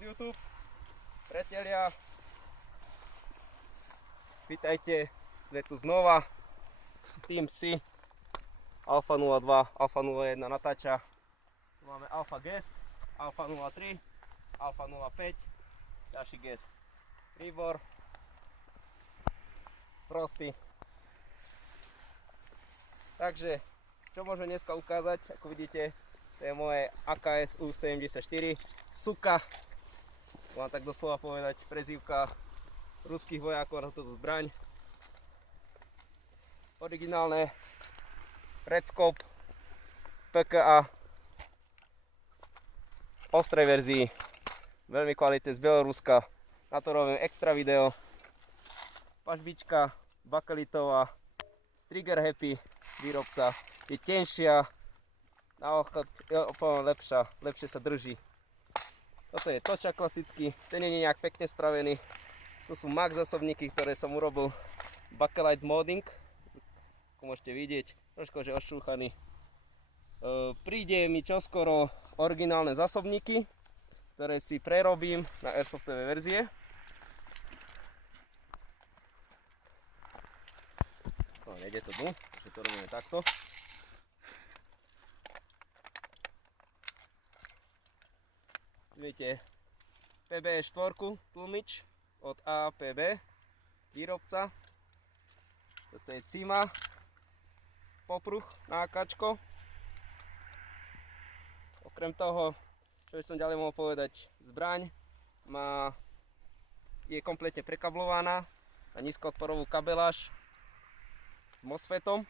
z YouTube. Priatelia, vítajte, sme tu znova. Team C, Alfa 02, Alfa 01 natáča. Tu máme Alfa Guest, Alfa 03, Alfa 05, ďalší Guest. Tribor, prostý. Takže, čo môžem dneska ukázať, ako vidíte, to je moje AKS U-74 Suka, mám tak doslova povedať, prezývka ruských vojakov na túto zbraň. Originálne predskop PKA ostrej verzii, veľmi kvalitné z Bieloruska, na to robím extra video. Pažbička bakelitová, Trigger Happy výrobca, je tenšia, na ochot je úplne lepšie sa drží. Toto je točak klasický, ten nie je nejak pekne spravený. Tu sú max zásobníky, ktoré som urobil Bakelite modding, ako môžete vidieť, trošku že ošúchaný. Príde mi čoskoro originálne zásobníky, ktoré si prerobím na airsoftové verzie. No, nejde to tu, že to robíme takto. Vidíte PB4 tlmič od APB, výrobca. Toto je Cima, popruh na AKčko. Okrem toho, čo by som ďalej mohol povedať, zbraň je kompletne prekablovaná na nízkoodporovú kabeláž s MOSFETom.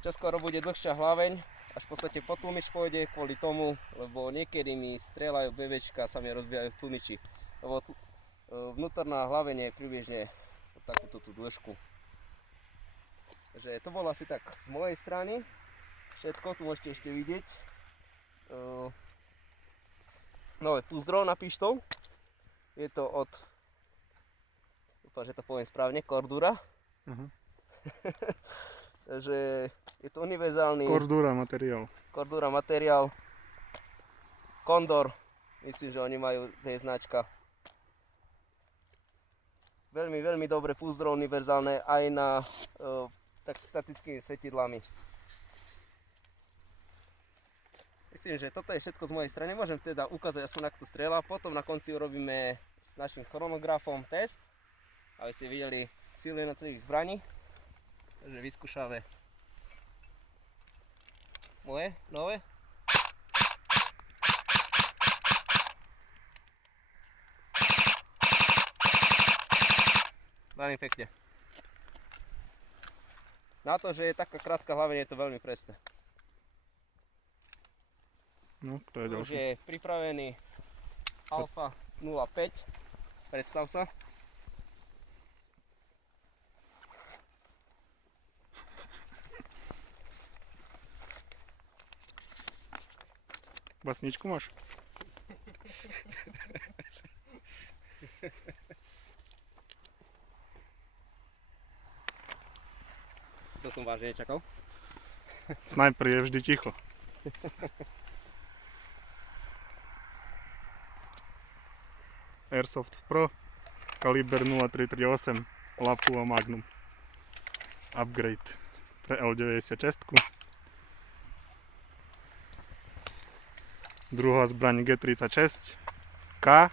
Čoskoro bude dlhšia hlaveň, až v podstate po tlmič pôjde kvôli tomu, lebo niekedy mi strieľajú BBčka a sa mi rozbijajú v tlmiči. Lebo vnútorná hlaveň je približne takúto tú dĺžku. Takže to bolo asi tak z mojej strany. Všetko, tu môžete ešte vidieť. Nové púzdro na pištol. Je to od, dúfam, že to poviem správne, Cordura. Takže je to univerzálny Cordura materiál. Condor, myslím, že oni majú, to je značka. Veľmi, veľmi dobré púzdro, univerzálne aj na tak statickými svetidlami. Myslím, že toto je všetko z mojej strany. Môžem teda ukázať aspoň, ako to strieľa. Potom na konci urobíme s našim chronografom test, aby ste videli síly jednotlivých zbraní. Takže vyskúšame moje nové. Veľmi pekne. Na to, že je taká krátka hlaveň, je to veľmi presné. No, to je Už ďalší. je pripravený Alfa 05. Predstav sa. Basničku máš? To som vážne nečakal. Snajper je vždy ticho. Airsoft Pro, kaliber 0338, Lapua Magnum. Upgrade pre L96. Druhá zbraň G36 K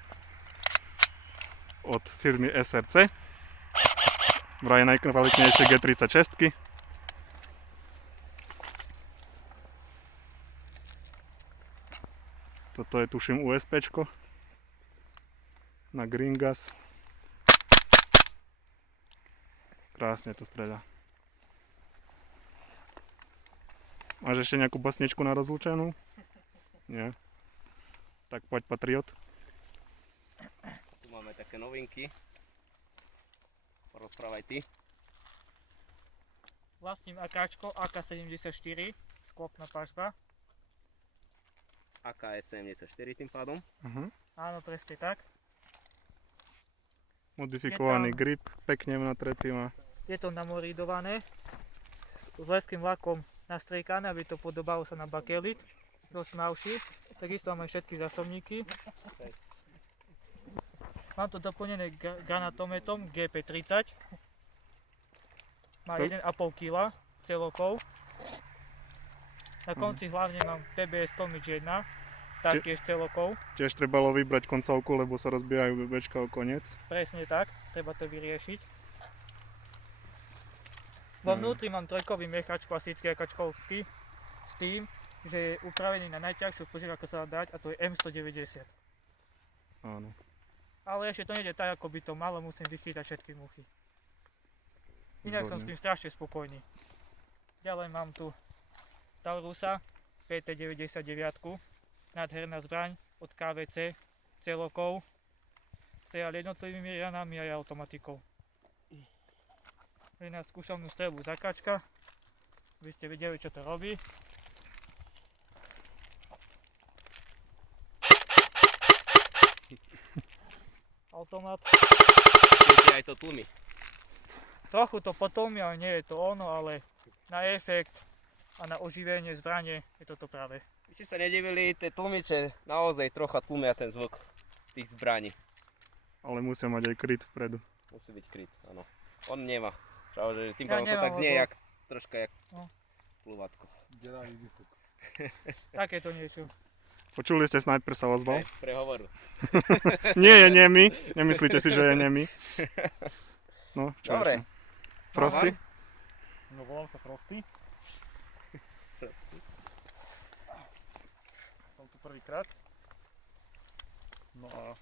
od firmy SRC. Vraj najkvalitnejšie G36. Toto je tuším USPčko na Green Gas. Krásne to streľa. Máš ešte nejakú basničku na rozlúčenú? Nie. Tak poď Patriot. Tu máme také novinky. Porozprávaj ty. Vlastním AKčko AK-74, sklopná pažba. AKS-74 tým pádom. Áno, presne tak. Modifikovaný grip, pekne natretý má. Je to namoridované s leským lakom nastriekané, aby to podobalo sa na bakelit. dosť tmavší. Takisto mám aj všetky zásobníky. Mám to doplnené granatometom GP30. Má 1,5 kg celokov. Na konci hlavne mám PBS Tomič 1, taktiež celokov. Tiež trebalo vybrať koncovku, lebo sa rozbijajú bebečka o koniec. Presne tak, treba to vyriešiť. Vo vnútri mám trojkový mechač, klasický akačkovský, s tým, že je upravený na najťažšiu požiarku, ako sa dá dať, a to je M190. Áno. Ale ešte to nejde tak, ako by to malo, musím vychytať všetky muchy. Inak som s tým strašne spokojný. Ďalej mám tu Taurusa PT99, nádherná zbraň od KVC, celokov, strieľal jednotlivými ranami aj automatikou. Je na skúšovnú streľbu zakáčka, aby ste vedeli, čo to robí. Automat. Viete, aj to tlmi. Trochu to potlmi, ale nie je to ono, ale na efekt a na oživenie zbrane je toto práve. Vy ste sa nedivili, tie tlmiče naozaj trocha tlmia ten zvuk tých zbraní. Ale musia mať aj kryt vpredu. Musí byť kryt, áno. On nemá. Čau, že tým Ja pádom to nemám, tak znie, lebo- troška jak No. plúvatko. Takéto niečo. Počuli ste, snajper sa ozval? Prehovoru. Nie je nemý. Nemyslíte si, že je nemý. No, čo Dobre. ešte? Frosty? No volám sa Frosty. Som tu prvýkrát. No a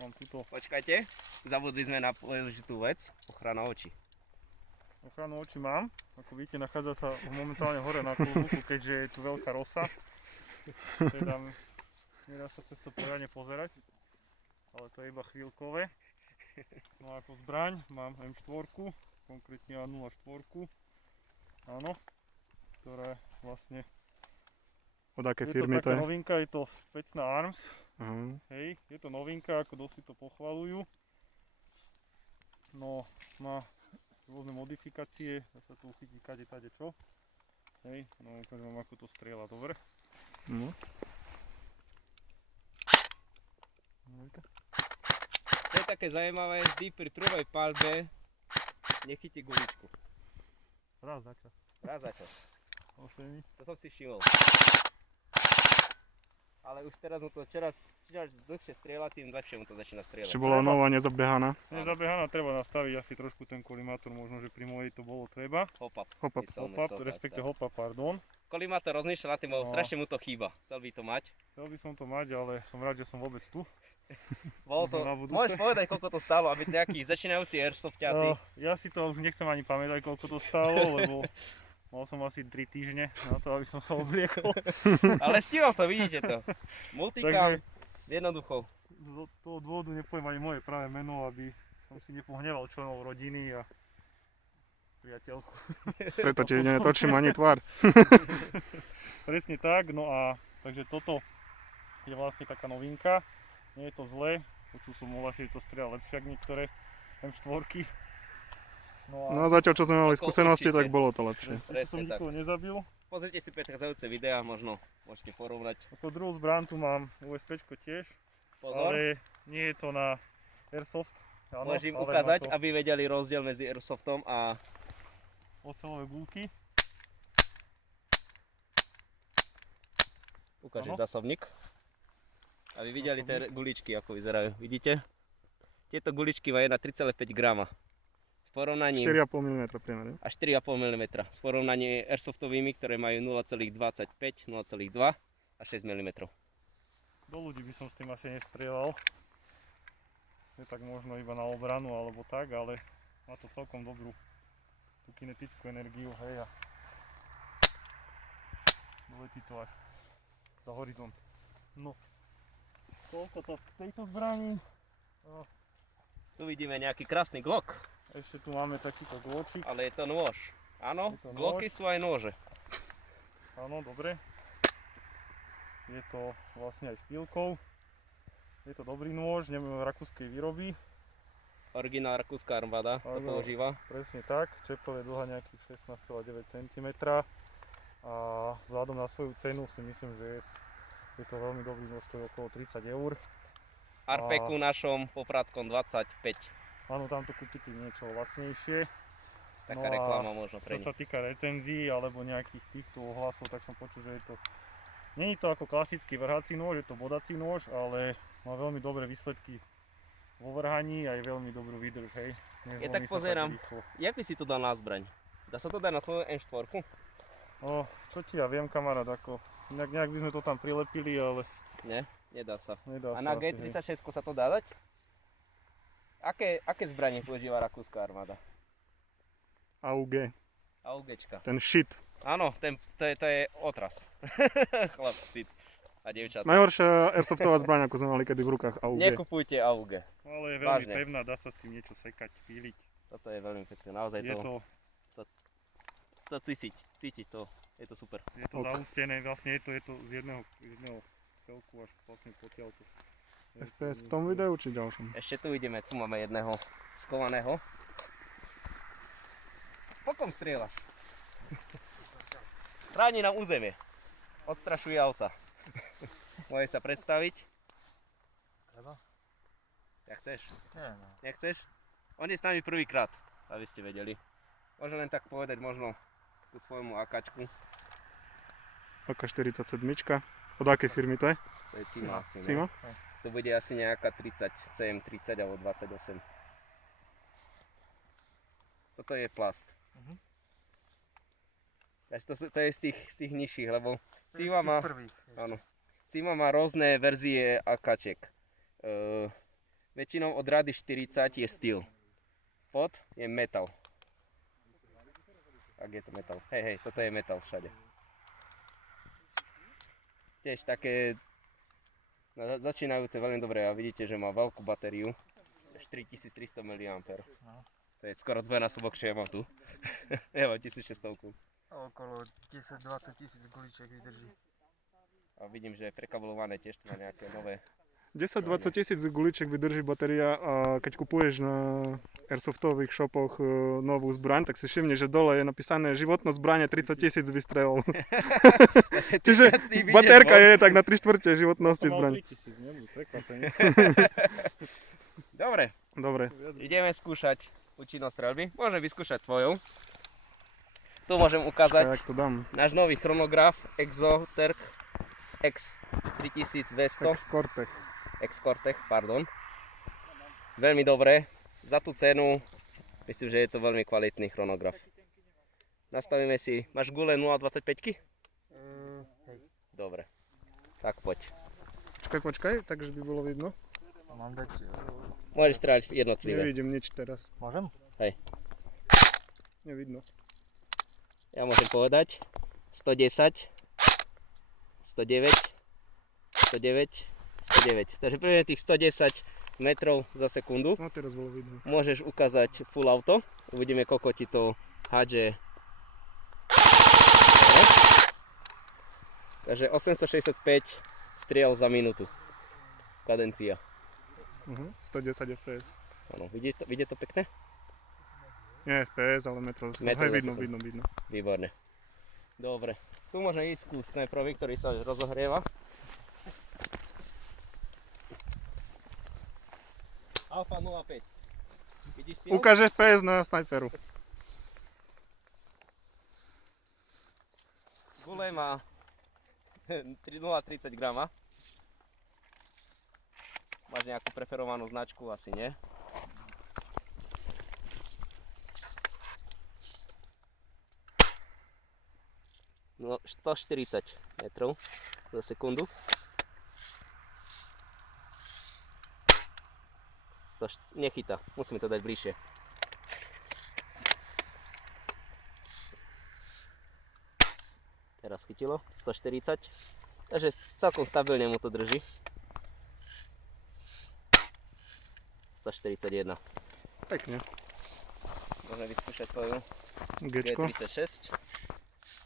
mám túto Počkajte, zabudli sme na dôležitú vec. Ochrana očí. ochranu očí mám. Ako vidíte, nachádza sa momentálne hore na klobúku, keďže je tu veľká rosa. Teda nedá sa cez to poriadne pozerať. Ale to je iba chvíľkové. No a ako zbraň mám M4, konkrétne A04. Áno, ktorá vlastne Od akej je to firmy to taká je? novinka, je to Specna Arms. Aha. Hej, je to novinka, ako dosť si to pochvalujú. No, má rôzne modifikácie, dá sa tu uchytiť kade tade čo. Hej, no ukážem vám, ako to strieľa, dobre. No. To je také zaujímavé, vždy pri prvej palbe nechytí guličku. Raz za čas. Raz za čas. To som si všimol. Ale už teraz mu to čoraz dlhšie strieľa, tým lepšie mu to začína strieľať. Ešte bola nová nezabehaná. Nezabehaná, treba nastaviť asi trošku ten kolimátor, možno, že pri mojej to bolo treba. Hop-up. Hop-up. Respektive hop-up, pardon. Kolimátor rozmýšľa nad tým, lebo No. strašne mu to chýba. Chcel by to mať. Chcel by som to mať, ale som rád, že som vôbec tu. Bolo to, Na budúce. môžeš povedať, koľko to stálo, aby nejakí začínajúci airsoftiaci. Ja si to už nechcem ani pamätať, koľko to stálo, lebo mal som asi 3 týždne na to, aby som sa obliekol. Ale stihol to, vidíte to. Multicam, Takže jednoducho. z toho dôvodu nepoviem ani moje práve meno, aby som si nepohneval členov rodiny a priateľku. Preto ti netočím ani tvár. Presne tak, no a takže toto je vlastne taká novinka. Nie je to zlé, počul som vlastne, že to strieľa lepšie ako niektoré M4. No a zatiaľ, čo sme mali Ako skúsenosti, určite. tak bolo to lepšie. Ešte som Presne tak. nikoho nezabil. Pozrite si predchádzajúce videá, možno môžete porovnať. Ako druhú zbraň tu mám USPčko tiež, Pozor, ale nie je to na Airsoft. Áno, môžem im ale ukázať, má to aby vedeli rozdiel medzi Airsoftom a oceľové bulky. ukážem Áno. zásobník. Aby videli tie guličky, ako vyzerajú. Vidíte? Tieto guličky majú na 3,5 grama. V porovnaní 4,5 mm priemer. až 4,5 mm. V porovnaní airsoftovými, ktoré majú 0,25, 0,2 a 6 mm. Do ľudí by som s tým asi nestrieľal. Je tak možno iba na obranu alebo tak, ale má to celkom dobrú tú kinetickú energiu, hej, a doletí to až za horizont. No, toľko to v tejto zbrani. Tu vidíme nejaký krásny Glock, Ešte tu máme takýto gločík. ale je to nôž. Áno, Je to nôž. Glocky sú aj nože. Áno, dobre. Je to vlastne aj s pílkou. Je to dobrý nôž, rakúskej výroby. Originál rakúska armáda to Áno. používa. Presne tak, čepel je dlhá nejakých 16,9 cm. A vzhľadom na svoju cenu si myslím, že je to veľmi dobrý nôž, to je okolo 30 eur. Arpeku našom popradskom 25. Áno, tam to kúpite niečo lacnejšie. Taká No a reklama možno pre Čo nich. sa týka recenzií alebo nejakých týchto ohlasov, tak som počul, že je to... Nie je to ako klasický vrhací nôž, je to bodací nôž, ale má veľmi dobré výsledky vo vrhaní a je veľmi dobrú výdrž, hej. Ja tak Nezlomí sa pozerám. rýchlo. Jak by si to dal na zbraň? Dá sa to dať na tvoju M4? No, čo ti ja viem, kamarát, ako... Nejak by sme to tam prilepili, ale Nie, nedá sa. nedá A sa na asi, hej. G36 sa to dá dať? Aké zbranie používa rakúska armáda? AUG, AUGčka. ten shit. Áno, to je otras. Chlapci a dievčatá. Najhoršia airsoftová zbraň, ako sme mali kedy v rukách AUG. Nekupujte AUG. Ale je veľmi Vážne. pevná, dá sa s tým niečo sekať, píliť. Toto je veľmi pekné. Naozaj Je to cítiť to. Je to super. to Ok. zaústené, vlastne je to z jedného celku až vlastne potiaľ to. FPS v tom videu či ďalšom? Ešte tu ideme, tu máme jedného skovaného. Po kom strieľaš? Chráni nám územie. Odstrašuje auta. Môžeš sa predstaviť? Treba? Jak chceš? Nie, no. Nechceš? On je s nami prvýkrát, aby ste vedeli. Môžem len tak povedať možno ku svojmu akačku. AK-47. Od akej firmy to je? To je Cima asi, ne? Cima? To bude asi nejaká 30, CM30 alebo 28. Toto je plast. Mhm. Takže to je z tých nižších, lebo Cima má, Prvých. áno, Cima má rôzne verzie akačiek. Väčšinou od rady 40 je steel. Pod je metal. Ak je to metal. Hej, toto je metal všade. Tiež také začínajúce veľmi dobre a vidíte, že má veľkú batériu. Až 3300 mAh. No. To je skoro dvojnásobok, čo ja mám tu. Ja mám 1600. Okolo 10-20 tisíc guličiek vydrží. A vidím, že je prekablované, tiež tu má nejaké nové. 10-20 tisíc guličiek vydrží batéria a keď kupuješ na airsoftových shopoch novú zbraň, tak si všimni, že dole je napísané životnosť zbrane 30 tisíc vystrelov. Čiže baterka je tak na 3/4 životnosti zbraň. 3000, nebudú prekvapení. Dobre, Dobre, ideme skúšať účinnosť strelby. Môžem vyskúšať tvojou. Tu môžem ukázať jak to dám. náš nový chronograf Exoterk X3200. Ex-Cortec. Ex-Cortec, pardon. Veľmi dobre. Za tú cenu myslím, že je to veľmi kvalitný chronograf. Nastavíme si, máš gule 0,25? Hej, Dobre. Tak poď. Počkaj, takže by bolo vidno. mám dať... Môžeš stráľať jednotlivé. Nevidím nič teraz. Môžem? Nevidno. Ja môžem povedať 110, 109, 109, 109. Takže prvne tých 110 metrov za sekundu. No teraz bolo vidno. Môžeš ukázať full auto. Uvidíme, koľko ti to hádže. Takže 865 striel za minútu. Kadencia. 110 FPS. Áno, vidie to pekne? Nie FPS, ale metro za sekundu. Metr Hej, za vidno, sekundu. vidno. Výborne. Dobre. Tu môžeme ísť ku sniperovi, ktorý sa už rozohrieva. Alfa 05. Vidíš si? Ukáže FPS na snajperu. Gule má 0,30 grama. Máš nejakú preferovanú značku? Asi nie. No, 140 metrov za sekundu. 100, nechytá, musíme to dať bližšie. Teraz chytilo, 140. Takže celkom stabilne mu to drží. 141. Pekne. Môžeme vyskúšať tvoju Gčko. G36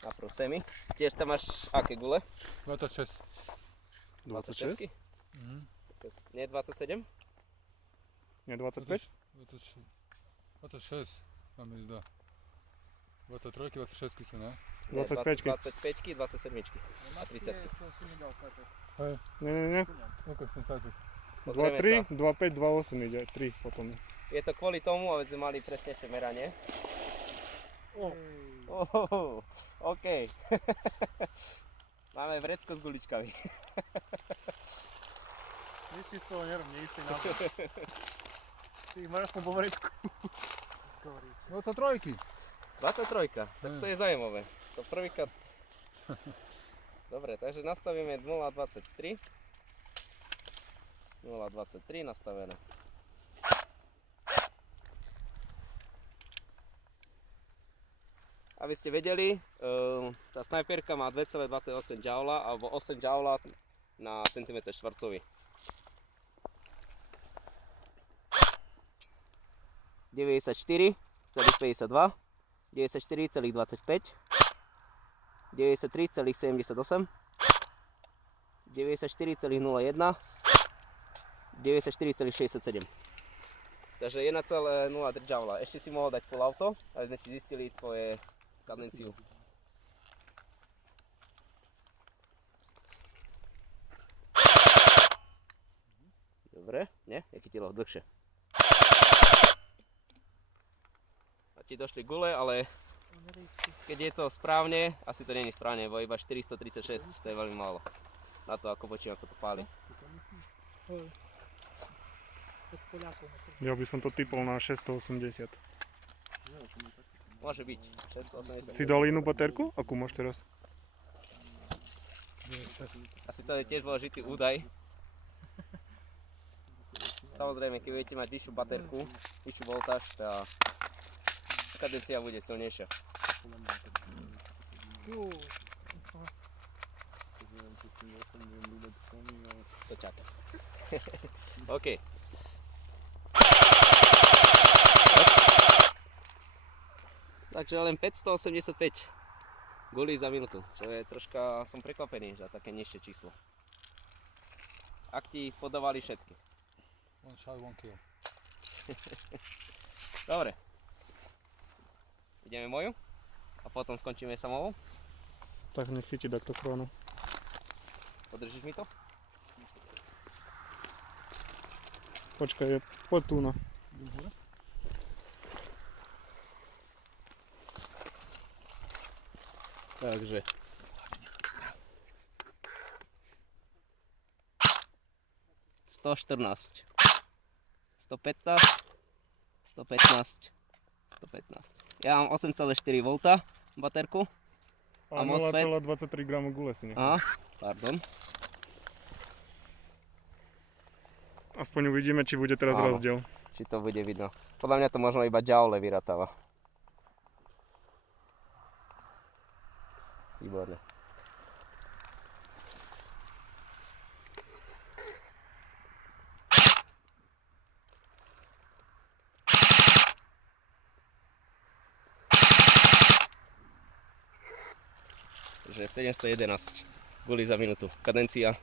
na prosemi. Tiež tam máš aké gule? 26. 26? Nie 27? Nie 25? 26 nám mi zdá. 23, 26 sú, ne? 25. 25, 27 a 30. Čo si mi dal, Peter? Hej, Nie. koľko v tom stačí? 2, 3, 2, 5, 2, 8 ide, 3 potom. Je to kvôli tomu, aby sme mali presnejšie meranie. OK. Máme vrecko s guličkami. Nič si z toho nerob, neistý nápad. Ty ich máš aspoň vo vrecku. 23. 23, tak to je zaujímavé. To prvýkrát. Dobre, takže nastavíme 0,23. 0,23 nastavené. Aby ste vedeli, tá snajperka má 2,28 Joule alebo 8 Joule na centimetr štvorcový. 94,52, 94,25, 93,78, 94,01, 94,67. Takže 1,0 Joule. Ešte si mohol dať full auto, aby sme ti zistili tvoje kadenciu. Dobre, nie? Je chytilo dlhšie. A ti došli gule, ale keď je to správne, asi to nie je správne, bo iba 436, to je veľmi málo. Na to, ako počím, ako to páli. Ja by som to typol na 680. Môže byť. 680. Si dal inú baterku? Akú máš teraz? Asi to je tiež dôležitý údaj. Samozrejme, keď budete mať vyššiu baterku, vyššiu voltáž, tá kadencia bude silnejšia. To čaká. OK. Takže len 585 gulí za minútu, čo je troška, som prekvapený za také nižšie číslo. Ak ti podávali všetky. One shot, one kill. Dobre. Ideme moju a potom skončíme samovou. Tak nech chytí takto chrónu. Podržíš mi to? Počkaj, poď tu na. Takže. Sto 14. 115. 115. 115. Ja mám 8,4 V baterku. A MOSFET? 0,23 g gule si nechal. Aha, pardon. Aspoň uvidíme, či bude teraz Áno. rozdiel. Či to bude vidno. Podľa mňa to možno iba Joule vyratáva. Výborne. Takže 711 guli za minútu. Kadencia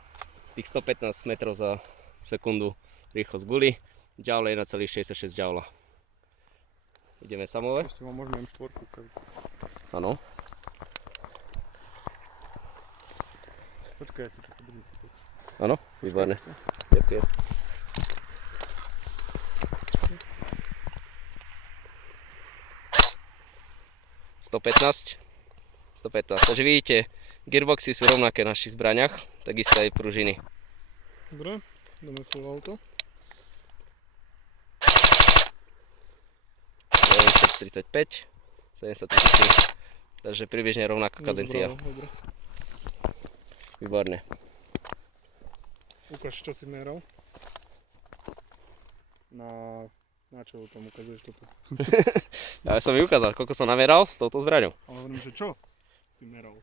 z tých 115 metrov za sekundu rýchlosť guli. Joule 1,66 Joule. Ideme samové. Ešte vám môžeme M4 ukážať. Áno. Počkaj, ja ti to podržím. Áno, výborne. Ďakujem. Takže vidíte, gearboxy sú rovnaké v našich zbraniach, takisto aj pružiny. Dobre, dáme full auto. 735, 733, takže približne rovnaká kadencia. Dobre. Výborne. Ukáž, čo si meral. Na čo tam ukazuješ toto? Ja som mi ukázal, koľko som nameral s touto zbraňou. Ale hovorím, že čo si meral?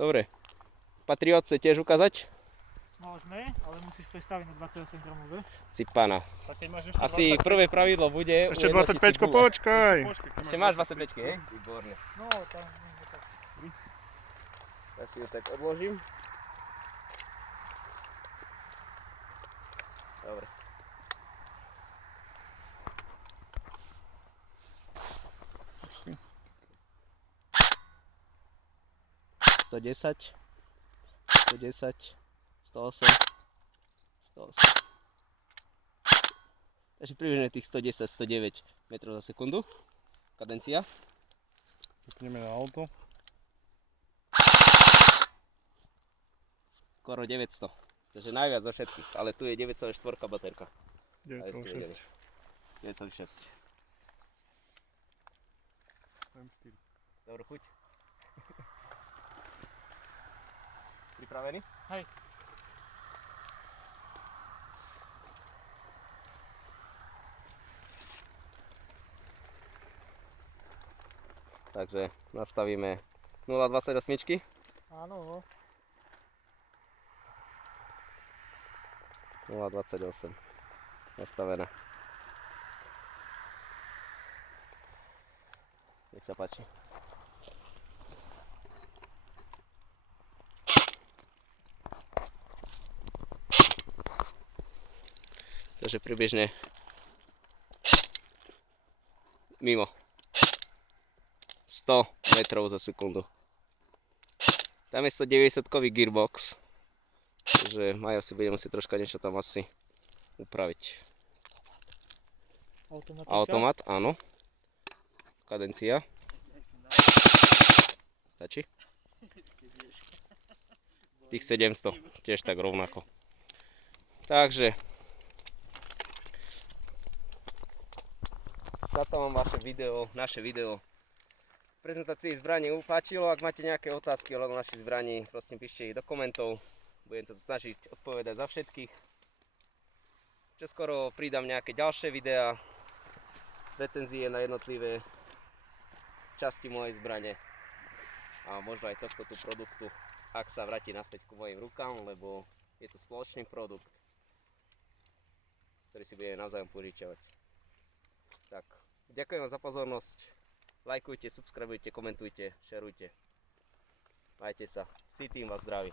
Dobre. Patriot chce tiež ukázať? Môžeme, ale musíš prestaviť na 28 gramové. Cipana. Tak keď máš ešte Asi prvé pravidlo bude... Ešte ujednotiť 25, gule. počkaj! Ešte máš 25, hej? Výborne. No, tam nie tak. Ja si ju tak odložím. Dobre. 110, 110, 108, 108. Takže približne tých 110-109 metrov za sekundu. Kadencia. Pekneme na auto. Skoro 900. Takže najviac zo všetkých. Ale tu je 9,4 baterka. 9,6. 9,6. M4. Dobrú chuť. Pripravený? Hej. Takže nastavíme 0,28. Áno. 0,28. Nastavené. Nech sa páči. Takže približne mimo 100 metrov za sekundu. Tam je 190-kový gearbox, takže Majo si bude musieť troška niečo tam asi upraviť. Automat, áno. Kadencia. Stačí? Tých 700, tiež tak rovnako. Takže snad sa vám naše video prezentácii zbraní upáčilo. Ak máte nejaké otázky ohľadom našich zbraní, prosím píšte ich do komentov. Budem to snažiť odpovedať za všetkých. Čoskoro pridám nejaké ďalšie videá, recenzie na jednotlivé časti mojej zbrane a možno aj tohto tu produktu, ak sa vráti naspäť ku mojim rukám, lebo je to spoločný produkt, ktorý si budeme navzájom požičiavať. Tak, ďakujem vám za pozornosť. Lajkujte, subscribujte, komentujte, šerujte. Majte sa. Cítim vás zdraví.